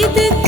செய்து